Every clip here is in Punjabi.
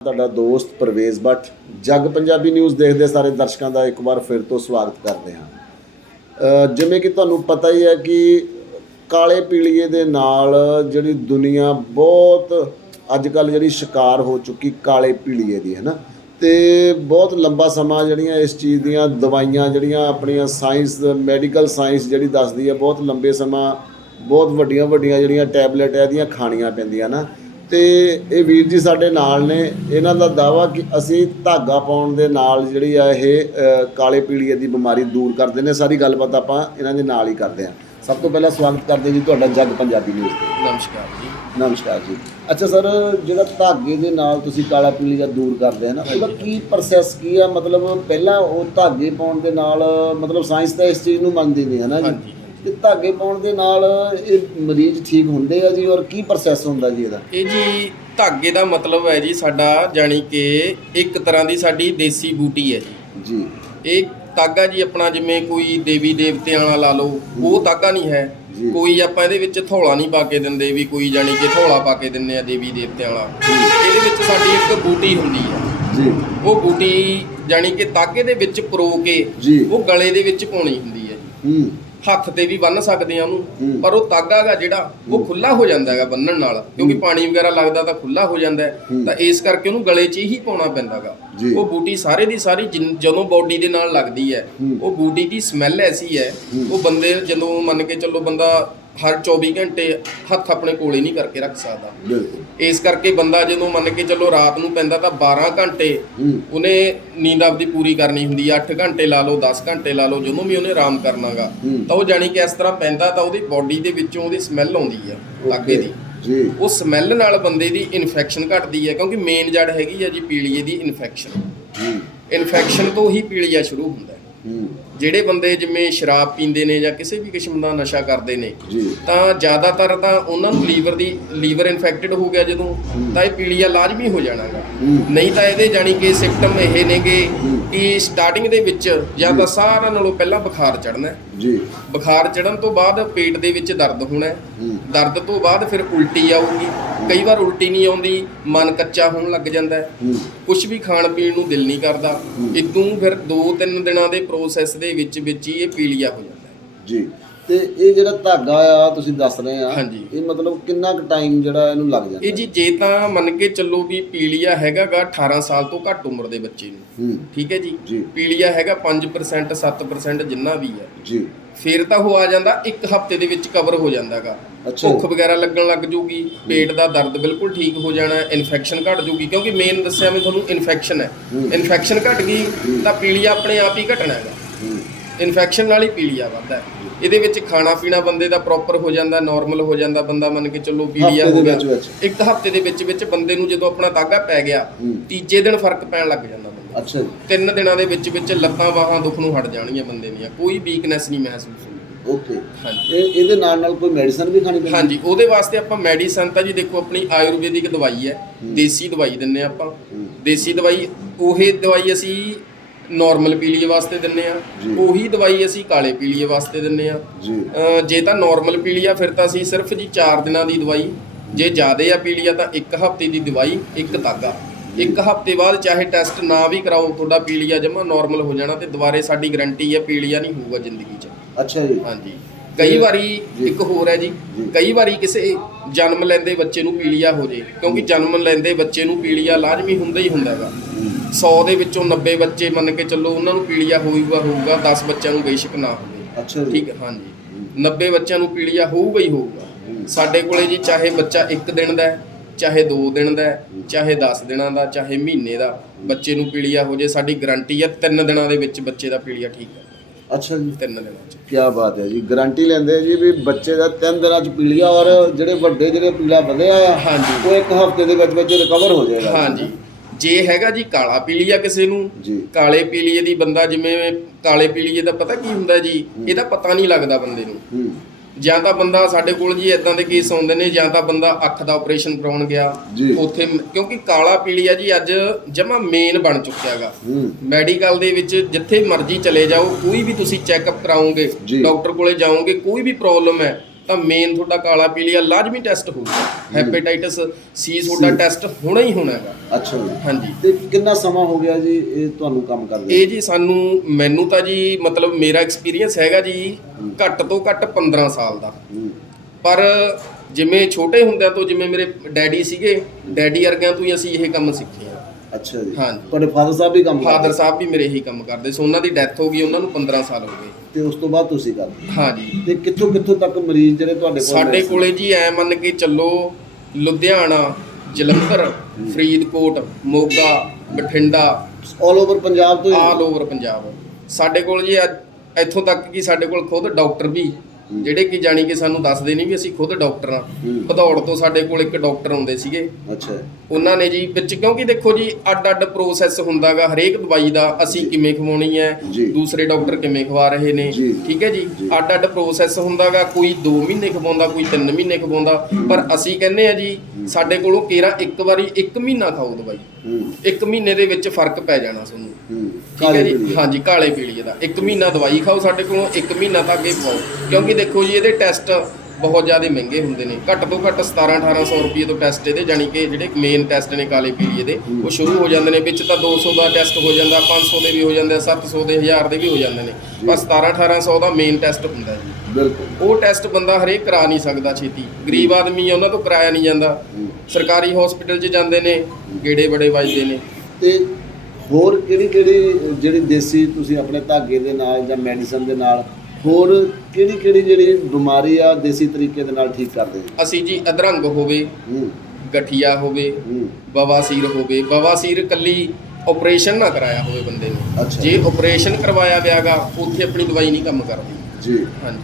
ਤੁਹਾਡਾ ਦੋਸਤ ਪਰਵੇਜ਼ ਭੱਟ, ਜੱਗ ਪੰਜਾਬੀ ਨਿਊਜ਼ ਦੇਖਦੇ ਸਾਰੇ ਦਰਸ਼ਕਾਂ ਦਾ ਇੱਕ ਵਾਰ ਫਿਰ ਤੋਂ ਸਵਾਗਤ ਕਰਦੇ ਹਾਂ। ਜਿਵੇਂ ਕਿ ਤੁਹਾਨੂੰ ਪਤਾ ਹੀ ਹੈ ਕਿ ਕਾਲੇ ਪੀਲੀਏ ਦੇ ਨਾਲ ਜਿਹੜੀ ਦੁਨੀਆ ਬਹੁਤ ਅੱਜ ਕੱਲ ਜਿਹੜੀ ਸ਼ਿਕਾਰ ਹੋ ਚੁੱਕੀ ਕਾਲੇ ਪੀਲੀਏ ਦੀ, ਹੈ ਨਾ? ਤੇ ਬਹੁਤ ਲੰਬਾ ਸਮਾਂ ਜਿਹੜੀਆਂ ਇਸ ਚੀਜ਼ ਦੀਆਂ ਦਵਾਈਆਂ, ਜਿਹੜੀਆਂ ਆਪਣੀਆਂ ਸਾਇੰਸ, ਮੈਡੀਕਲ ਸਾਇੰਸ ਜਿਹੜੀ ਦੱਸਦੀ ਹੈ, ਬਹੁਤ ਲੰਬੇ ਸਮਾਂ, ਬਹੁਤ ਵੱਡੀਆਂ ਵੱਡੀਆਂ ਜਿਹੜੀਆਂ ਟੈਬਲੇਟ ਹੈ, ਇਹਦੀਆਂ ਖਾਣੀਆਂ ਪੈਂਦੀਆਂ ਨਾ? ਤੇ ਇਹ ਵੀਰ ਜੀ ਸਾਡੇ ਨਾਲ ਨੇ। ਇਹਨਾਂ ਦਾ ਦਾਵਾ ਕਿ ਅਸੀਂ ਧਾਗਾ ਪਾਉਣ ਦੇ ਨਾਲ ਜਿਹੜੀ ਆ ਇਹ ਕਾਲੇ ਪੀਲੀਏ ਦੀ ਬਿਮਾਰੀ ਦੂਰ ਕਰਦੇ ਨੇ ਸਾਰੀ ਗੱਲਬਾਤ ਆਪਾਂ ਇਹਨਾਂ ਦੇ ਨਾਲ ਹੀ ਕਰਦੇ ਹਾਂ। ਸਭ ਤੋਂ ਪਹਿਲਾਂ ਸਵਾਗਤ ਕਰਦੇ ਜੀ ਤੁਹਾਡਾ ਜੱਗ ਪੰਜਾਬੀ ਨਿਊਜ਼ ਤੇ। ਨਮਸਕਾਰ ਜੀ। ਨਮਸਕਾਰ ਜੀ। ਅੱਛਾ ਸਰ ਜਿਹੜਾ ਧਾਗੇ ਦੇ ਨਾਲ ਤੁਸੀਂ ਕਾਲਾ ਪੀਲੀਆ ਦੂਰ ਕਰਦੇ ਆ ਨਾ ਉਹਦਾ ਕੀ ਪ੍ਰੋਸੈਸ ਕੀ ਆ? ਮਤਲਬ ਪਹਿਲਾਂ ਉਹ ਧਾਗੇ ਪਾਉਣ ਦੇ ਨਾਲ ਮਤਲਬ ਸਾਇੰਸ ਤਾਂ ਇਸ ਚੀਜ਼ ਨੂੰ ਮੰਨਦੀ ਨਹੀਂ ਹੈ ਨਾ ਜੀ। ਤੇ ਧਾਗੇ ਪਾਉਣ ਦੇ ਨਾਲ ਇਹ ਮਰੀਜ਼ ਠੀਕ ਹੁੰਦੇ ਆ ਜੀ ਔਰ ਕੀ ਪ੍ਰੋਸੈਸ ਹੁੰਦਾ ਜੀ ਇਹਦਾ? ਇਹ ਜੀ ਧਾਗੇ ਦਾ ਮਤਲਬ ਹੈ ਜੀ ਸਾਡਾ ਜਾਣੀ ਕਿ ਇੱਕ ਤਰ੍ਹਾਂ ਦੀ ਸਾਡੀ ਦੇਸੀ ਬੂਟੀ ਹੈ ਜੀ। ਜੀ। ਇਹ ਧਾਗਾ ਜੀ ਆਪਣਾ ਜਿਵੇਂ ਕੋਈ ਦੇਵੀ ਦੇਵਤਿਆਂ ਵਾਲਾ ਲਾ ਲਓ ਉਹ ਧਾਗਾ ਨਹੀਂ ਹੈ। ਜੀ। ਕੋਈ ਆਪਾਂ ਇਹਦੇ ਵਿੱਚ ਥੋਲਾ ਨਹੀਂ ਪਾ ਕੇ ਦਿੰਦੇ ਵੀ ਕੋਈ ਜਾਣੀ ਕਿ ਥੋਲਾ ਪਾ ਕੇ ਦਿੰਨੇ ਆ ਦੇਵੀ ਦੇਵਤਿਆਂ ਵਾਲਾ। ਇਹਦੇ ਵਿੱਚ ਸਾਡੀ ਇੱਕ ਬੂਟੀ ਹੁੰਦੀ ਹੈ। ਜੀ। ਉਹ ਬੂਟੀ ਜਾਣੀ ਕਿ ਧਾਗੇ ਦੇ ਵਿੱਚ ਪਰੋ ਕੇ ਜੀ। ਉਹ ਗਲੇ ਦੇ ਵਿੱਚ ਪਾਉਣੀ ਹੁੰਦੀ ਹੈ ਜੀ। ਹੂੰ। ਹੱਥ ਤੇ ਵੀ ਬੰਨ ਸਕਦੇ ਆ। ਉਹਨੂੰ ਪਰ ਉਹ ਤਾਗਾ ਗਾ ਜਿਹੜਾ ਉਹ ਖੁੱਲਾ ਹੋ ਜਾਂਦਾ ਹੈਗਾ ਬੰਨਣ ਨਾਲ ਕਿਉਂਕਿ ਪਾਣੀ ਵਗੈਰਾ ਲੱਗਦਾ ਤਾਂ ਖੁੱਲਾ ਹੋ ਜਾਂਦਾ। ਤਾਂ ਇਸ ਕਰਕੇ ਉਹਨੂੰ ਗਲੇ 'ਚ ਹੀ ਪਾਉਣਾ ਪੈਂਦਾਗਾ। ਉਹ ਬੂਟੀ ਸਾਰੇ ਦੀ ਸਾਰੀ ਜਦੋਂ ਬਾਡੀ ਦੇ ਨਾਲ ਲੱਗਦੀ ਹੈ। ਉਹ ਬੂਟੀ ਦੀ ਸਮੈਲ ਐਸੀ ਹੂੰ। ਉਹ ਬੰਦੇ ਜਦੋਂ ਮੰਨ ਕੇ ਚੱਲੋ ਬੰਦਾ ਹਰ 24 ਘੰਟੇ ਹੱਥ ਆਪਣੇ ਕੋਲੇ ਨਹੀਂ ਕਰਕੇ ਰੱਖ ਸਕਦਾ। ਇਸ ਕਰਕੇ ਬੰਦਾ ਜਦੋਂ ਮੰਨ ਕੇ ਚੱਲੋ ਰਾਤ ਨੂੰ ਪੈਂਦਾ ਤਾਂ 12 ਘੰਟੇ ਉਹਨੇ ਨੀਂਦ ਆਪਦੀ ਪੂਰੀ ਕਰਨੀ ਹੁੰਦੀ ਆ। 8 ਘੰਟੇ ਲਾ ਲਓ 10 ਘੰਟੇ ਲਾ ਲਓ ਜਦੋਂ ਵੀ ਉਹਨੇ ਆਰਾਮ ਕਰਨਾਗਾ। ਤਾਂ ਉਹ ਜਾਣੀ ਕਿ ਇਸ ਤਰ੍ਹਾਂ ਪੈਂਦਾ ਤਾਂ ਉਹਦੀ ਬਾਡੀ ਦੇ ਵਿੱਚੋਂ ਉਹਦੀ ਸਮੈਲ ਆਉਂਦੀ ਆ ਤਾਗੇ ਦੀ। ਜੀ। ਉਹ ਸਮੈਲ ਨਾਲ ਬੰਦੇ ਦੀ ਇਨਫੈਕਸ਼ਨ ਘਟਦੀ ਹੈ ਕਿਉਂਕਿ ਮੇਨ ਜੜ ਹੈਗੀ ਆ ਜੀ ਪੀਲੀਏ ਦੀ ਇਨਫੈਕਸ਼ਨ ਹੂੰ। ਇਨਫੈਕਸ਼ਨ ਤੋਂ ਹੀ ਪੀਲੀਆ ਸ਼ੁਰੂ ਹੁੰਦਾ। ਹੂੰ। ਜਿਹੜੇ ਬੰਦੇ ਜਿਵੇਂ ਸ਼ਰਾਬ ਪੀਂਦੇ ਨੇ ਜਾਂ ਕਿਸੇ ਵੀ ਕਿਸਮ ਦਾ ਨਸ਼ਾ ਕਰਦੇ ਨੇ ਤਾਂ ਜ਼ਿਆਦਾਤਰ ਤਾਂ ਉਹਨਾਂ ਨੂੰ ਲੀਵਰ ਦੀ ਲੀਵਰ ਇਨਫੈਕਟਡ ਹੋ ਗਿਆ ਜਦੋਂ ਤਾਂ ਇਹ ਪੀਲੀਆ ਲਾਜ਼ਮੀ ਹੋ ਜਾਣਾਗਾ। ਹੂੰ। ਨਹੀਂ ਤਾਂ ਇਹਦੇ ਜਾਣੀ ਕਿ ਸਿੰਪਟਮ ਇਹ ਨੇਗੇ। ਕਿ ਸਟਾਰਟਿੰਗ ਦੇ ਵਿੱਚ ਜਾਂ ਤਾਂ ਸਾਰਿਆਂ ਨਾਲੋਂ ਪਹਿਲਾਂ ਬੁਖਾਰ ਚੜਨਾ ਜੀ। ਬੁਖਾਰ ਚੜਨ ਤੋਂ ਬਾਅਦ ਪੇਟ ਦੇ ਵਿੱਚ ਦਰਦ ਹੋਣਾ ਦਰਦ ਤੋਂ ਬਾਅਦ ਫਿਰ ਉਲਟੀ ਆਊਗੀ। ਕਈ ਵਾਰ ਉਲਟੀ ਨਹੀਂ ਆਉਂਦੀ ਮਨ ਕੱਚਾ ਹੋਣ ਲੱਗ ਜਾਂਦਾ ਕੁਝ ਵੀ ਖਾਣ ਪੀਣ ਨੂੰ ਦਿਲ ਨਹੀਂ ਕਰਦਾ। ਇਦੋਂ ਫਿਰ 2-3 ਦਿਨਾਂ ਦੇ ਪ੍ਰੋਸੈਸ ਦੇ ਵਿੱਚ ਵਿੱਚ ਹੀ ਇਹ ਪੀਲੀਆ ਹੋ ਜਾਂਦਾ ਹੈ। ਜੀ ਤੇ ਇਹ ਜਿਹੜਾ ਧਾਗਾ ਆ ਤੁਸੀਂ ਦੱਸ ਰਹੇ ਆ ਹਾਂਜੀ। ਇਹ ਮਤਲਬ ਕਿੰਨਾ ਕੁ ਟਾਈਮ ਜਿਹੜਾ ਇਹਨੂੰ ਲੱਗ ਜਾਂਦਾ ਇਹ ਜੀ ਜੇ ਤਾਂ ਮੰਨ ਕੇ ਚੱਲੋ ਵੀ ਪੀਲੀਆ ਹੈਗਾਗਾ 18 ਸਾਲ ਤੋਂ ਘੱਟ ਉਮਰ ਦੇ ਬੱਚੇ ਨੂੰ। ਹੂੰ। ਠੀਕ ਹੈ ਜੀ? ਜੀ। ਪੀਲੀਆ ਹੈਗਾ 5% 7% ਜਿੰਨਾ ਵੀ ਹੈ। ਜੀ। ਫਿਰ ਤਾਂ ਉਹ ਆ ਜਾਂਦਾ ਇੱਕ ਹਫ਼ਤੇ ਦੇ ਵਿੱਚ ਕਵਰ ਹੋ ਜਾਂਦਾਗਾ। ਅੱਛਾ। ਭੁੱਖ ਵਗੈਰਾ ਲੱਗਣ ਲੱਗ ਜੂਗੀ ਪੇਟ ਦਾ ਦਰਦ ਬਿਲਕੁਲ ਠੀਕ ਹੋ ਜਾਣਾ ਇਨਫੈਕਸ਼ਨ ਘਟ ਜੂਗੀ ਕਿਉਂਕਿ ਮੇਨ ਦੱਸਿਆ ਮੈਂ ਤੁਹਾਨੂੰ ਇਨਫੈਕਸ਼ਨ ਹੈ। ਹੂੰ। ਇਨਫੈਕਸ਼ਨ ਘਟ ਗਈ ਤਾਂ ਪੀਲੀਆ ਆਪਣੇ ਆਪ ਹੀ ਘਟਣਾ ਹੈਗਾ। ਹੂੰ ਇਨਫੈਕਸ਼ਨ ਨਾਲ ਹੀ ਪੀਲੀਆ ਵੱਧਦਾ। ਇਹਦੇ ਵਿੱਚ ਖਾਣਾ ਪੀਣਾ ਬੰਦੇ ਦਾ ਪ੍ਰੋਪਰ ਹੋ ਜਾਂਦਾ ਨਾਰਮਲ ਹੋ ਜਾਂਦਾ ਬੰਦਾ ਮੰਨ ਕੇ ਚੱਲੋ ਪੀਲੀਆ ਹੋ ਗਿਆ। ਇੱਕ ਹਫ਼ਤੇ ਦੇ ਵਿੱਚ ਵਿੱਚ ਬੰਦੇ ਨੂੰ ਜਦੋਂ ਆਪਣਾ ਤਾਗਾ ਪੈ ਗਿਆ। ਤੀਜੇ ਦਿਨ ਫ਼ਰਕ ਪੈਣ ਲੱਗ ਜਾਂਦਾ ਬੰਦੇ। ਅੱਛਾ ਤਿੰਨ ਦਿਨਾਂ ਦੇ ਵਿੱਚ ਵਿੱਚ ਲੱਤਾਂ ਬਾਹਾਂ ਦੁੱਖ ਨੂੰ ਹਟ ਜਾਣਗੀਆਂ ਬੰਦੇ ਦੀਆਂ ਕੋਈ ਵੀਕਨੈਸ ਨਹੀਂ ਮਹਿਸੂਸ ਹੋਣੀ ਓਕੇ ਹਾਂਜੀ ਇਹ ਇਹਦੇ ਨਾਲ ਨਾਲ ਕੋਈ ਮੈਡੀਸਨ ਵੀ ਖਾਣੀ ਪੈਂਦੀ ਹਾਂਜੀ ਉਹਦੇ ਵਾਸਤੇ ਆਪਾਂ ਮੈਡੀਸਨ ਤਾਂ ਜੀ ਦੇਖੋ ਆਪਣੀ ਆਯੁਰਵੈਦਿਕ ਦਵਾਈ ਹੈ ਦੇਸੀ ਦਵਾਈ ਦਿੰਨੇ ਆਪਾਂ। ਦੇਸੀ ਦਵਾਈ ਉਹੀ ਦਵਾਈ ਅਸੀਂ ਨਾਰਮਲ ਪੀਲੀਏ ਵਾਸਤੇ ਦਿੰਨੇ ਆ। ਜੀ। ਉਹੀ ਦਵਾਈ ਅਸੀਂ ਕਾਲੇ ਪੀਲੀਏ ਵਾਸਤੇ ਦਿੰਨੇ ਆ। ਜੀ। ਤਾਂ ਨਾਰਮਲ ਪੀਲੀਆ ਫਿਰ ਤਾਂ ਅਸੀਂ ਸਿਰਫ ਜੀ 4 ਦਿਨਾਂ ਦੀ ਦਵਾਈ। ਜੇ ਜ਼ਿਆਦੇ ਆ ਪੀਲੀਆ ਤਾਂ ਇੱਕ ਹਫ਼ਤੇ ਦੀ ਦਵਾਈ ਇੱਕ ਤਾਗਾ ਇੱਕ ਹਫ਼ਤੇ ਬਾਅਦ ਚਾਹੇ ਟੈਸਟ ਨਾ ਵੀ ਕਰਾਓ ਤੁਹਾਡਾ ਪੀਲੀਆ ਜਮਾ ਨਾਰਮਲ ਹੋ ਜਾਣਾ ਤੇ ਦੁਬਾਰੇ ਸਾਡੀ ਗਾਰੰਟੀ ਹੈ ਪੀਲੀਆ ਨਹੀਂ ਹੋਊਗਾ ਜ਼ਿੰਦਗੀ 'ਚ। ਅੱਛਾ ਜੀ। ਹਾਂਜੀ। ਕਈ ਵਾਰੀ ਜੀ। ਇੱਕ ਹੋਰ ਹੈ ਜੀ। ਜੀ। ਕਈ ਵਾਰੀ ਕਿਸੇ ਜਨਮ ਲੈਂਦੇ ਬੱਚੇ ਨੂੰ ਪੀਲੀਆ ਹੋ ਜੇ ਕਿਉਂਕਿ ਜਨਮ ਲੈਂਦੇ ਬੱਚੇ ਨੂੰ ਪੀਲੀਆ ਲਾਜ਼ਮੀ ਹੁੰਦਾ ਹੀ ਹੁੰਦਾ ਹੈਗਾ। 100 ਦੇ ਵਿੱਚੋਂ 90 ਬੱਚੇ ਮੰਨ ਕੇ ਚੱਲੋ ਉਹਨਾਂ ਨੂੰ ਪੀਲੀਆ ਹੋਊਗਾ ਹੋਊਗਾ 10 ਬੱਚਿਆਂ ਨੂੰ ਬੇਸ਼ੱਕ ਨਾ ਹੋਵੇ। ਅੱਛਾ ਠੀਕ ਹੈ ਹਾਂਜੀ। 90 ਬੱਚਿਆਂ ਨੂੰ ਪੀਲੀਆ ਹੋਊਗਾ ਹੀ ਹੋਊਗਾ। ਸਾਡੇ ਕੋਲੇ ਜੀ ਚਾਹੇ ਬੱਚਾ 1 ਦਿਨ ਦਾ ਹੈ ਚਾਹੇ 2 ਦਿਨ ਦਾ ਹੈ ਚਾਹੇ 10 ਦਿਨਾਂ ਦਾ ਚਾਹੇ ਮਹੀਨੇ ਦਾ ਬੱਚੇ ਨੂੰ ਪੀਲੀਆ ਹੋ ਜੇ ਸਾਡੀ ਗਾਰੰਟੀ ਹੈ 3 ਦਿਨਾਂ ਦੇ ਵਿੱਚ ਬੱਚੇ ਦਾ ਪੀਲੀਆ ਠੀਕ ਹੈ। ਅੱਛਾ ਜੀ। 3 ਦਿਨਾਂ 'ਚ ਕੀ ਬਾਤ ਹੈ ਜੀ। ਗਾਰੰਟੀ ਲੈਂਦੇ ਆ ਜੀ ਵੀ ਬੱਚੇ ਦਾ ਤਿੰਨ ਦਿਨਾਂ ਚ ਪੀਲੀਆ ਔਰ ਜਿਹੜੇ ਵੱਡੇ ਜਿਹੜੇ ਪੀਲਾ ਵਧਿਆ ਆ ਹਾਂਜੀ। ਉਹ ਇੱਕ ਹਫ਼ਤੇ ਦੇ ਵਿੱਚ ਵਿੱਚ ਰਿਕਵਰ ਹੋ ਜਾਏਗਾ। ਹਾਂਜੀ। ਜੇ ਹੈਗਾ ਜੀ ਕਾਲਾ ਪੀਲੀਆ ਕਿਸੇ ਨੂੰ ਕਾਲੇ ਪੀਲੀਏ ਦੀ ਬੰਦਾ ਜਿਵੇਂ ਕਾਲੇ ਪੀਲੀਏ ਦਾ ਪਤਾ ਕੀ ਹੁੰਦਾ ਜੀ? ਇਹਦਾ ਪਤਾ ਨਹੀਂ ਲੱਗਦਾ ਬੰਦੇ ਨੂੰ। ਜਾਂ ਤਾਂ ਬੰਦਾ ਸਾਡੇ ਕੋਲ ਜੀ ਇਦਾਂ ਦੇ ਕੇਸ ਆਉਂਦੇ ਨੇ ਜਾਂ ਤਾਂ ਬੰਦਾ ਅੱਖ ਦਾ ਆਪਰੇਸ਼ਨ ਕਰਾਉਣ ਗਿਆ। ਉੱਥੇ ਕਿਉਂਕਿ ਕਾਲਾ ਪੀਲੀਆ ਜੀ ਅੱਜ ਜਮਾ ਮੇਨ ਬਣ ਚੁੱਕਿਆ ਹੈਗਾ। ਮੈਡੀਕਲ ਦੇ ਵਿੱਚ ਜਿੱਥੇ ਮਰਜ਼ੀ ਚਲੇ ਜਾਓ ਕੋਈ ਵੀ ਤੁਸੀਂ ਚੈੱਕਅਪ ਕਰਾਓਗੇ। ਡਾਕਟਰ ਕੋਲੇ ਜਾਓਗੇ ਕੋਈ ਵੀ ਪ੍ਰੋਬਲਮ ਹੈ ਤਾਂ ਮੇਨ ਤੁਹਾਡਾ ਕਾਲਾ ਪੀਲੀਆ ਲਾਜ਼ਮੀ ਟੈਸਟ ਹੋਊਗਾ ਹੈਪੇਟਾਈਟਸ ਸੀ ਤੁਹਾਡਾ ਟੈਸਟ ਹੋਣਾ ਹੀ ਹੋਣਾ ਹੈਗਾ। ਅੱਛਾ ਜੀ। ਹਾਂਜੀ। ਤੇ ਕਿੰਨਾ ਸਮਾਂ ਹੋ ਗਿਆ ਜੀ ਇਹ ਤੁਹਾਨੂੰ ਕੰਮ ਕਰਦੇ ਇਹ ਜੀ ਸਾਨੂੰ ਮੈਨੂੰ ਤਾਂ ਜੀ ਮਤਲਬ ਮੇਰਾ ਐਕਸਪੀਰੀਅੰਸ ਹੈਗਾ ਜੀ ਘੱਟ ਤੋਂ ਘੱਟ 15 ਸਾਲ ਦਾ। ਪਰ ਜਿਵੇਂ ਛੋਟੇ ਹੁੰਦਿਆਂ ਤੋਂ ਜਿਵੇਂ ਮੇਰੇ ਡੈਡੀ ਸੀਗੇ ਡੈਡੀ ਵਰਗਿਆਂ ਤੋਂ ਹੀ ਅਸੀਂ ਇਹ ਕੰਮ ਸਿੱਖੇ ਆ। ਅੱਛਾ ਜੀ। ਹਾਂਜੀ। ਤੁਹਾਡੇ ਫਾਦਰ ਸਾਹਿਬ ਵੀ ਕੰਮ ਕਰਦੇ? ਫਾਦਰ ਸਾਹਿਬ ਵੀ ਮੇਰੇ ਇਹੀ ਕੰਮ ਕਰਦੇ। ਸੋ ਉਹਨਾਂ ਦੀ ਡੈਥ ਹੋ ਗਈ ਉਹਨਾਂ ਨੂੰ 15 ਸਾਲ ਹੋ ਗਏ। ਤੇ ਉਸ ਤੋਂ ਬਾਅਦ ਤੁਸੀਂ ਕਰਦੇ? ਹਾਂਜੀ। ਤੇ ਕਿੱਥੋਂ ਕਿੱਥੋਂ ਤੱਕ ਮਰੀਜ਼ ਜਿਹੜੇ ਤੁਹਾਡੇ ਕੋਲ ਸਾਡੇ? ਕੋਲੇ ਜੀ ਐ ਮੰਨ ਕੇ ਚੱਲੋ ਲੁਧਿਆਣਾ ਜਲੰਧਰ ਫਰੀਦਕੋਟ ਮੋਗਾ ਬਠਿੰਡਾ। ਆਲ ਓਵਰ ਪੰਜਾਬ ਤੋਂ ਹੀ ਆਲ ਓਵਰ ਪੰਜਾਬ। ਸਾਡੇ ਕੋਲ ਜੀ ਅੱਜ ਇੱਥੋਂ ਤੱਕ ਕਿ ਸਾਡੇ ਕੋਲ ਖੁਦ ਡਾਕਟਰ ਵੀ ਜਿਹੜੇ ਕਿ ਜਾਣੀ ਕਿ ਸਾਨੂੰ ਦੱਸਦੇ ਨਹੀਂ ਵੀ ਅਸੀਂ ਖੁਦ ਡਾਕਟਰ ਆ। ਭਦੌੜ ਤੋਂ ਸਾਡੇ ਕੋਲ ਇੱਕ ਡਾਕਟਰ ਆਉਂਦੇ ਸੀਗੇ। ਅੱਛਾ। ਉਹਨਾਂ ਨੇ ਜੀ ਵਿੱਚ ਕਿਉਂਕਿ ਦੇਖੋ ਜੀ ਅੱਡ ਅੱਡ ਪ੍ਰੋਸੈਸ ਹੁੰਦਾਗਾ ਹਰੇਕ ਦਵਾਈ ਦਾ ਅਸੀਂ ਕਿਵੇਂ ਖਵਾਉਣੀ ਹੈ। ਦੂਸਰੇ ਡਾਕਟਰ ਕਿਵੇਂ ਖਵਾ ਰਹੇ ਨੇ। ਠੀਕ ਹੈ ਜੀ? ਜੀ। ਅੱਡ ਅੱਡ ਪ੍ਰੋਸੈਸ ਹੁੰਦਾਗਾ ਕੋਈ 2 ਮਹੀਨੇ ਖਵਾਉਂਦਾ ਕੋਈ 3 ਮਹੀਨੇ ਖਵਾਉਂਦਾ। ਪਰ ਅਸੀਂ ਕਹਿੰਦੇ ਆ ਜੀ ਸਾਡੇ ਕੋਲੋਂ ਕੇਰਾ ਇੱਕ ਵਾਰੀ 1 ਮਹੀਨਾ ਖਾਓ ਦਵਾਈ। 1 ਮਹੀਨੇ ਦੇ ਵਿੱਚ ਫ਼ਰਕ ਪੈ ਜਾਣਾ ਤੁਹਾਨੂੰ। ਹੂੰ ਠੀਕ ਹੈ ਜੀ। ਹਾਂਜੀ ਕਾਲੇ ਪੀਲੀਏ ਦਾ। 1 ਮਹੀਨਾ ਦਵਾਈ ਖਾਓ ਸਾਡੇ ਕੋਲੋਂ 1 ਮਹੀਨਾ ਤੱਕ ਇਹ ਪਾਓ ਕਿਉਂਕਿ ਦੇਖੋ ਜੀ ਇਹਦੇ ਟੈਸਟ ਬਹੁਤ ਜ਼ਿਆਦਾ ਮਹਿੰਗੇ ਹੁੰਦੇ ਨੇ। ਘੱਟ ਤੋਂ ਘੱਟ 17 1800 ਰੁਪਏ ਤੋਂ ਟੈਸਟ ਇਹਦੇ ਜਾਣੀ ਕਿ ਜਿਹੜੇ ਮੇਨ ਟੈਸਟ ਨੇ ਕਾਲੇ ਪੀਲੀਏ ਦੇ ਉਹ ਸ਼ੁਰੂ ਹੋ ਜਾਂਦੇ ਨੇ ਵਿੱਚ ਤਾਂ 200 ਦਾ ਟੈਸਟ ਹੋ ਜਾਂਦਾ 500 ਦੇ ਵੀ ਹੋ ਜਾਂਦੇ ਆ 700 ਦੇ 1000 ਦੇ ਵੀ ਹੋ ਜਾਂਦੇ ਨੇ। ਪਰ 17 1800 ਦਾ ਮੇਨ ਟੈਸਟ ਹੁੰਦਾ ਜੀ। ਬਿਲਕੁਲ। ਉਹ ਟੈਸਟ ਬੰਦਾ ਹਰੇਕ ਕਰਾ ਨਹੀਂ ਸਕਦਾ ਛੇਤੀ। ਗਰੀਬ ਆਦਮੀ ਆ ਉਹਨਾਂ ਤੋਂ ਕਰਾਇਆ ਨਹੀਂ ਜਾਂਦਾ। ਸਰਕਾਰੀ ਹਸਪੀਟਲ 'ਚ ਜਾਂਦੇ ਨੇ ਗੇੜੇ ਬੜੇ ਵੱਜਦੇ ਨੇ। ਤੇ ਹੋਰ ਕਿਹੜੀ ਕਿਹੜੀ ਜਿਹੜੀ ਦੇਸੀ ਤੁਸੀਂ ਆਪਣੇ ਧਾਗੇ ਦੇ ਨਾਲ ਜਾਂ ਮੈਡੀਸਨ ਦੇ ਨਾਲ ਹੋਰ ਕਿਹੜੀ ਕਿਹੜੀ ਜਿਹੜੀ ਬਿਮਾਰੀ ਆ ਦੇਸੀ ਤਰੀਕੇ ਦੇ ਨਾਲ ਠੀਕ ਕਰਦੇ ਹੋ ਅਸੀਂ ਜੀ ਅਧਰੰਗ ਹੋਵੇ ਹੂੰ। ਗਠੀਆ ਹੋਵੇ ਹੂੰ। ਬਵਾਸੀਰ ਹੋਵੇ ਬਵਾਸੀਰ ਕੱਲੀ ਆਪਰੇਸ਼ਨ ਨਾ ਕਰਾਇਆ ਹੋਵੇ ਬੰਦੇ ਨੇ। ਅੱਛਾ। ਜੇ ਆਪਰੇਸ਼ਨ ਕਰਵਾਇਆ ਵਿਆਗਾ ਉੱਥੇ ਆਪਣੀ ਦਵਾਈ ਨਹੀਂ ਕੰਮ ਕਰਦੀ। ਜੀ। ਹਾਂਜੀ।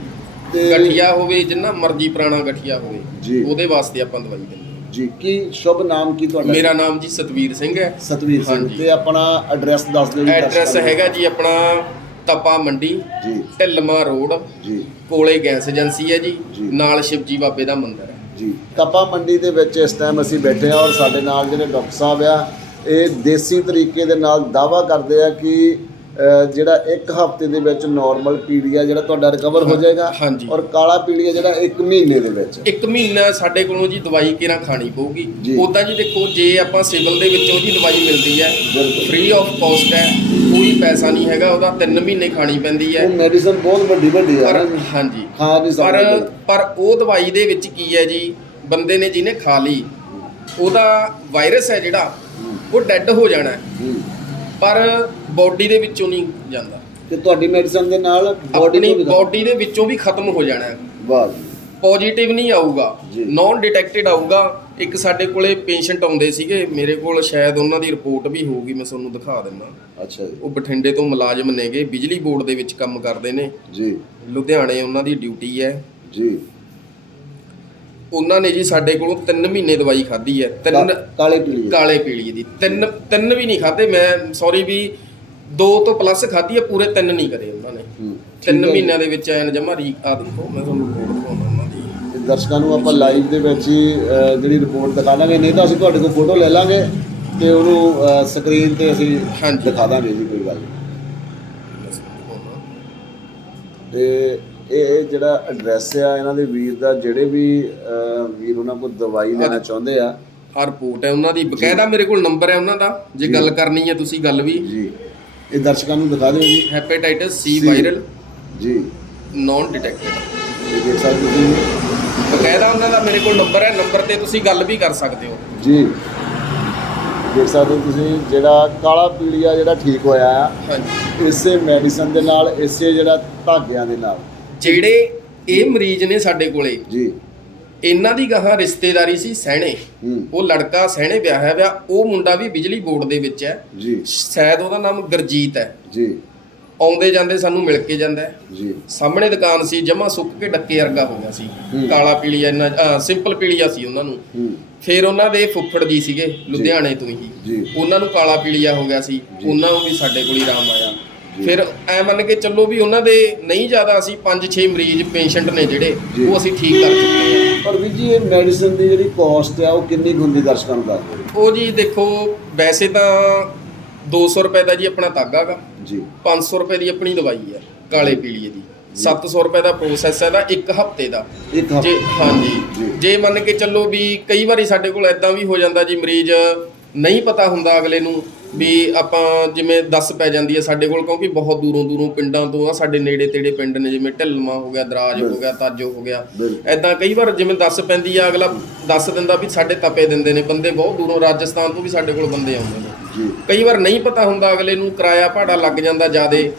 ਤੇ ਗਠੀਆ ਹੋਵੇ ਜਿੰਨਾ ਮਰਜ਼ੀ ਪੁਰਾਣਾ ਗਠੀਆ ਹੋਵੇ ਜੀ। ਉਹਦੇ ਵਾਸਤੇ ਆਪਾਂ ਦਵਾਈ ਦਿੰਦੇ। ਜੀ ਕੀ ਸ਼ੁਭ ਨਾਮ ਕੀ ਤੁਹਾਡਾ ਮੇਰਾ ਨਾਮ ਜੀ ਸਤਵੀਰ ਸਿੰਘ ਹੈ ਸਤਵੀਰ ਸਿੰਘ ਹਾਂਜੀ। ਤੇ ਆਪਣਾ ਐਡਰੈਸ ਦੱਸ ਦਿਓ ਜੀ ਐਡਰੈਸ ਦਰਸ਼ਕਾਂ ਨੂੰ। ਹੈਗਾ ਜੀ ਆਪਣਾ ਤਪਾ ਮੰਡੀ ਜੀ ਢਿੱਲਮਾ ਰੋਡ ਜੀ ਕੋਲੇ ਗੈਸ ਏਜੰਸੀ ਹੈ ਜੀ ਜੀ। ਨਾਲ ਸ਼ਿਵਜੀ ਬਾਬੇ ਦਾ ਮੰਦਿਰ ਹੈ ਜੀ ਤਪਾ ਮੰਡੀ ਦੇ ਵਿੱਚ ਇਸ ਟਾਈਮ ਅਸੀਂ ਬੈਠੇ ਹਾਂ ਔਰ ਸਾਡੇ ਨਾਲ ਜਿਹੜੇ ਡਾਕਟਰ ਸਾਹਿਬ ਆ ਇਹ ਦੇਸੀ ਤਰੀਕੇ ਦੇ ਨਾਲ ਦਾਵਾ ਕਰਦੇ ਆ ਕਿ ਜਿਹੜਾ ਇੱਕ ਹਫ਼ਤੇ ਦੇ ਵਿੱਚ ਨਾਰਮਲ ਪੀਲੀਆ ਜਿਹੜਾ ਤੁਹਾਡਾ ਰਿਕਵਰ ਹੋ ਜਾਏਗਾ। ਔਰ ਕਾਲਾ ਪੀਲੀਆ ਜਿਹੜਾ ਇੱਕ ਮਹੀਨੇ ਦੇ ਵਿੱਚ ਇੱਕ ਮਹੀਨਾ ਸਾਡੇ ਕੋਲੋਂ ਜੀ ਦਵਾਈ ਕਿਰਾਂ ਖਾਣੀ ਪਊਗੀ। ਉਦਾਂ ਜੀ ਦੇਖੋ ਜੇ ਆਪਾਂ ਸਿਵਲ ਦੇ ਵਿੱਚੋਂ ਜੀ ਦਵਾਈ ਮਿਲਦੀ ਹੈ। ਫ੍ਰੀ ਆਫ ਕਾਸਟ ਹੈ ਕੋਈ ਪੈਸਾ ਨਹੀਂ ਹੈਗਾ ਉਹਦਾ 3 ਮਹੀਨੇ ਖਾਣੀ ਪੈਂਦੀ ਹੈ ਉਹ ਮੈਡੀਸਨ ਬਹੁਤ ਵੱਡੀ ਵੱਡੀ ਪਰ ਜੀ। ਹਾਂਜੀ ਖਾ ਨਹੀਂ ਪਰ ਸਕਦੇ ਪਰ ਉਹ ਦਵਾਈ ਦੇ ਵਿੱਚ ਕੀ ਹੈ ਜੀ ਬੰਦੇ ਨੇ ਜਿਹਨੇ ਖਾ ਲਈ ਉਹਦਾ ਵਾਇਰਸ ਹੈ ਜਿਹੜਾ ਉਹ ਡੈੱਡ ਹੋ ਜਾਣਾ ਹੈ, ਹੂੰ। ਪਰ ਬਾਡੀ ਦੇ ਵਿੱਚੋਂ ਨਹੀਂ ਜਾਂਦਾ। ਤੇ ਤੁਹਾਡੀ ਮੈਡੀਸਨ ਦੇ ਨਾਲ ਬੋਡੀ ਆਪਣੀ ਨੂੰ ਵੀ ਬਾਡੀ ਦੇ ਵਿੱਚੋਂ ਵੀ ਖਤਮ ਹੋ ਜਾਣਾ। ਹੈ ਵਾਹ ਜੀ। ਪੋਜੀਟਿਵ ਨਹੀਂ ਆਊਗਾ। ਜੀ। ਨਾਨ ਡਿਟੈਕਟਡ ਆਊਗਾ। ਇੱਕ ਸਾਡੇ ਕੋਲੇ ਪੇਸ਼ੈਂਟ ਆਉਂਦੇ ਸੀਗੇ। ਮੇਰੇ ਕੋਲ ਸ਼ਾਇਦ ਉਹਨਾਂ ਦੀ ਰਿਪੋਰਟ ਵੀ ਹੋਊਗੀ ਮੈਂ ਤੁਹਾਨੂੰ ਦਿਖਾ ਦਿੰਦਾ। ਅੱਛਾ ਜੀ। ਉਹ ਬਠਿੰਡੇ ਤੋਂ ਮੁਲਾਜ਼ਮ ਨੇਗੇ ਬਿਜਲੀ ਬੋਰਡ ਦੇ ਵਿੱਚ ਕੰਮ ਕਰਦੇ ਨੇ। ਜੀ। ਲੁਧਿਆਣੇ ਉਹਨਾਂ ਦੀ ਡਿਊਟੀ ਹੈ। ਜੀ। ਉਹਨਾਂ ਨੇ ਜੀ ਸਾਡੇ ਕੋਲੋਂ 3 ਮਹੀਨੇ ਦਵਾਈ ਖਾਧੀ ਹੈ ਤਿੰਨ ਕਾਲੇ ਪੀਲੀਏ ਕਾਲੇ ਪੀਲੀਏ ਦੀ ਤਿੰਨ ਤਿੰਨ ਵੀ ਨਹੀਂ ਖਾਦੇ ਮੈਂ ਸੌਰੀ ਵੀ ਦੋ ਤੋਂ ਪਲੱਸ ਖਾਧੀ ਹੈ ਪੂਰੇ ਤਿੰਨ ਨਹੀਂ ਕਰੇ ਉਹਨਾਂ ਨੇ। ਤਿੰਨ। ਮਹੀਨਿਆਂ ਦੇ ਵਿੱਚ ਐਨ ਜਮਾ ਰੀ ਆ ਦੇਖੋ ਮੈਂ ਤੁਹਾਨੂੰ ਰਿਪੋਰਟ ਉਹਨਾਂ ਦੀ ਦਰਸ਼ਕਾਂ ਨੂੰ ਆਪਾਂ ਲਾਈਵ ਦੇ ਵਿੱਚ ਹੀ ਜਿਹੜੀ ਰਿਪੋਰਟ ਦਿਖਾ ਦਾਂਗੇ ਨਹੀਂ ਤਾਂ ਅਸੀਂ ਤੁਹਾਡੇ ਕੋਲ ਫੋਟੋ ਲੈ ਲਾਂਗੇ ਤੇ ਉਹਨੂੰ ਸਕਰੀਨ ਤੇ ਅਸੀਂ। ਦਿਖਾ ਦਾਂਗੇ ਜੀ ਕੋਈ ਗੱਲ ਨਹੀਂ। ਤੇ ਇਹ ਜਿਹੜਾ ਐਡਰੈਸ ਆ ਇਹਨਾਂ ਦੇ ਵੀਰ ਦਾ ਜਿਹੜੇ ਵੀ ਵੀਰ ਉਹਨਾਂ ਕੋਲ ਦਵਾਈ ਲੈਣਾ ਚਾਹੁੰਦੇ ਆ। ਆ ਰਿਪੋਰਟ ਹੈ ਉਹਨਾਂ ਦੀ। ਬਕਾਇਦਾ ਮੇਰੇ ਕੋਲ ਨੰਬਰ ਹੈ ਉਹਨਾਂ ਦਾ। ਜੇ ਗੱਲ ਕਰਨੀ ਹੈ ਤੁਸੀਂ ਗੱਲ ਵੀ। ਜੀ। ਇਹ ਦਰਸ਼ਕਾਂ ਨੂੰ ਦਿਖਾ ਦਿਓ ਜੀ। ਹੈਪੇਟਾਈਟਸ ਸੀ ਸੀ। ਵਾਇਰਲ ਜੀ। ਨਾਨ ਡਿਟੈਕਟਡ ਇਹ ਦੇਖ ਸਕਦੇ ਤੁਸੀਂ ਬਕਾਇਦਾ ਉਹਨਾਂ ਦਾ ਮੇਰੇ ਕੋਲ ਨੰਬਰ ਹੈ। ਨੰਬਰ ਤੇ ਤੁਸੀਂ ਗੱਲ ਵੀ ਕਰ ਸਕਦੇ ਹੋ। ਜੀ। ਦੇਖ ਸਕਦੇ ਹੋ ਤੁਸੀਂ ਜਿਹੜਾ ਕਾਲਾ ਪੀਲੀਆ ਜਿਹੜਾ ਠੀਕ ਹੋਇਆ ਆ ਹਾਂਜੀ। ਇਸੇ ਮੈਡੀਸਨ ਦੇ ਨਾਲ ਇਸੇ ਜਿਹੜਾ ਧਾਗਿਆਂ ਦੇ ਨਾਲ। ਜਿਹੜੇ ਇਹ ਮਰੀਜ਼ ਨੇ ਸਾਡੇ ਕੋਲੇ ਜੀ। ਇਹਨਾਂ ਦੀ ਗਾਹਾਂ ਰਿਸ਼ਤੇਦਾਰੀ ਸੀ ਸਹਿਣੇ। ਹੂੰ। ਉਹ ਲੜਕਾ ਸਹਿਣੇ ਵਿਆਹਿਆ ਵਿਆ ਉਹ ਮੁੰਡਾ ਵੀ ਬਿਜਲੀ ਬੋਰਡ ਦੇ ਵਿੱਚ ਹੈ। ਜੀ। ਸ਼ਾਇਦ ਉਹਦਾ ਨਾਮ ਗਰਜੀਤ ਹੈ। ਜੀ। ਆਉਂਦੇ ਜਾਂਦੇ ਸਾਨੂੰ ਮਿਲ ਕੇ ਜਾਂਦਾ ਹੈ। ਜੀ। ਸਾਹਮਣੇ ਦੁਕਾਨ ਸੀ ਜਮਾ ਸੁੱਕ ਕੇ ਡੱਕੇ ਵਰਗਾ ਹੋ ਗਿਆ ਸੀ। ਹੂੰ। ਕਾਲਾ ਪੀਲੀਆ ਇੰਨਾ ਸਿੰਪਲ ਪੀਲੀਆ ਸੀ ਉਹਨਾਂ ਨੂੰ। ਹੂੰ। ਫਿਰ ਉਹਨਾਂ ਦੇ ਫੁੱਫੜ ਜੀ ਸੀਗੇ ਲੁਧਿਆਣੇ ਤੋਂ ਹੀ। ਜੀ। ਉਹਨਾਂ ਨੂੰ ਕਾਲਾ ਪੀਲੀਆ ਹੋ ਗਿਆ ਸੀ। ਉਹਨਾਂ ਨੂੰ ਵੀ ਸਾਡੇ ਕੋਲ ਹੀ ਆਰਾਮ ਆਇਆ। ਫਿਰ ਐ ਮੰਨ ਕੇ ਚੱਲੋ ਵੀ ਉਹਨਾਂ ਦੇ ਨਹੀਂ ਜ਼ਿਆਦਾ ਅਸੀਂ 5-6 ਮਰੀਜ਼ ਪੇਸ਼ੈਂਟ ਨੇ ਜਿਹੜੇ ਜੀ। ਉਹ ਅਸੀਂ ਠੀਕ ਕਰ ਚੁੱਕੇ ਹਾਂ। ਪਰ ਵੀ ਜੀ ਇਹ ਮੈਡੀਸਨ ਦੀ ਜਿਹੜੀ ਕਾਸਟ ਆ ਉਹ ਕਿੰਨੀ ਕੁ ਹੁੰਦੀ ਦਰਸ਼ਕਾਂ ਨੂੰ ਦੱਸ ਦਿਓ ਉਹ ਜੀ ਦੇਖੋ ਵੈਸੇ ਤਾਂ 200 ਰੁਪਏ ਦਾ ਜੀ ਆਪਣਾ ਤਾਗਾ ਗਾ ਜੀ। 500 ਰੁਪਏ ਦੀ ਆਪਣੀ ਦਵਾਈ ਹੈ ਕਾਲੇ ਪੀਲੀਏ ਦੀ। 700 ਰੁਪਏ ਦਾ ਪ੍ਰੋਸੈਸ ਹੈ ਦਾ ਇੱਕ ਹਫ਼ਤੇ ਦਾ। ਇੱਕ। ਜੇ ਹਾਂਜੀ। ਜੀ। ਜੇ ਮੰਨ ਕੇ ਚੱਲੋ ਵੀ ਕਈ ਵਾਰੀ ਸਾਡੇ ਕੋਲ ਐਦਾਂ ਵੀ ਹੋ ਜਾਂਦਾ ਜੀ ਮਰੀਜ਼ ਨਹੀਂ ਪਤਾ ਹੁੰਦਾ ਅਗਲੇ ਨੂੰ ਵੀ ਆਪਾਂ ਜਿਵੇਂ ਦੱਸ ਪੈ ਜਾਂਦੀ ਹੈ ਸਾਡੇ ਕੋਲ ਕਿਉਂਕਿ ਬਹੁਤ ਦੂਰੋਂ ਦੂਰੋਂ ਪਿੰਡਾਂ ਤੋਂ ਆ ਸਾਡੇ ਨੇੜੇ ਤੇੜੇ ਪਿੰਡ ਨੇ ਜਿਵੇਂ ਢਿਲਮਾ ਹੋ ਗਿਆ ਦਰਾਜ ਹੋ ਗਿਆ ਤਾਜੋ ਹੋ ਗਿਆ। ਐਦਾਂ ਕਈ ਵਾਰ ਜਿਵੇਂ ਦੱਸ ਪੈਂਦੀ ਆ ਅਗਲਾ ਦੱਸ ਦਿੰਦਾ ਵੀ ਸਾਡੇ ਤਪੇ ਦਿੰਦੇ ਨੇ ਬੰਦੇ ਬਹੁਤ ਦੂਰੋਂ ਰਾਜਸਥਾਨ ਤੋਂ ਵੀ ਸਾਡੇ ਕੋਲ ਬੰਦੇ ਆਉਂਦੇ ਨੇ। ਜੀ। ਕਈ ਵਾਰ ਨਹੀਂ ਪਤਾ ਹੁੰਦਾ ਅਗਲੇ ਨੂੰ ਕਿਰਾਇਆ ਭਾੜਾ ਲੱਗ ਜਾਂਦਾ ਜਿਆਦੇ।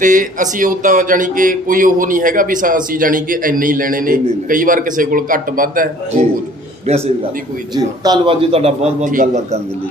ਤੇ ਅਸੀਂ ਉਦਾਂ ਜਾਣੀ ਕਿ ਕੋਈ ਉਹ ਨਹੀਂ ਹੈਗਾ ਵੀ ਅਸੀਂ ਜਾਣੀ ਕਿ ਇੰਨੇ ਹੀ ਲੈਣੇ ਨੇ। ਕਈ ਵਾਰ ਕਿਸੇ ਕੋਲ ਘੱਟ ਵੱਧ ਹੈ ਉਹ ਵੈਸੇ ਵੀ ਗੱਲ ਜੀ ਧੰਨਵਾਦ ਜੀ ਤੁਹਾਡਾ ਬਹੁਤ ਬਹੁਤ। ਗੱਲਬਾਤ ਕਰਨ ਦੇ ਲਈ।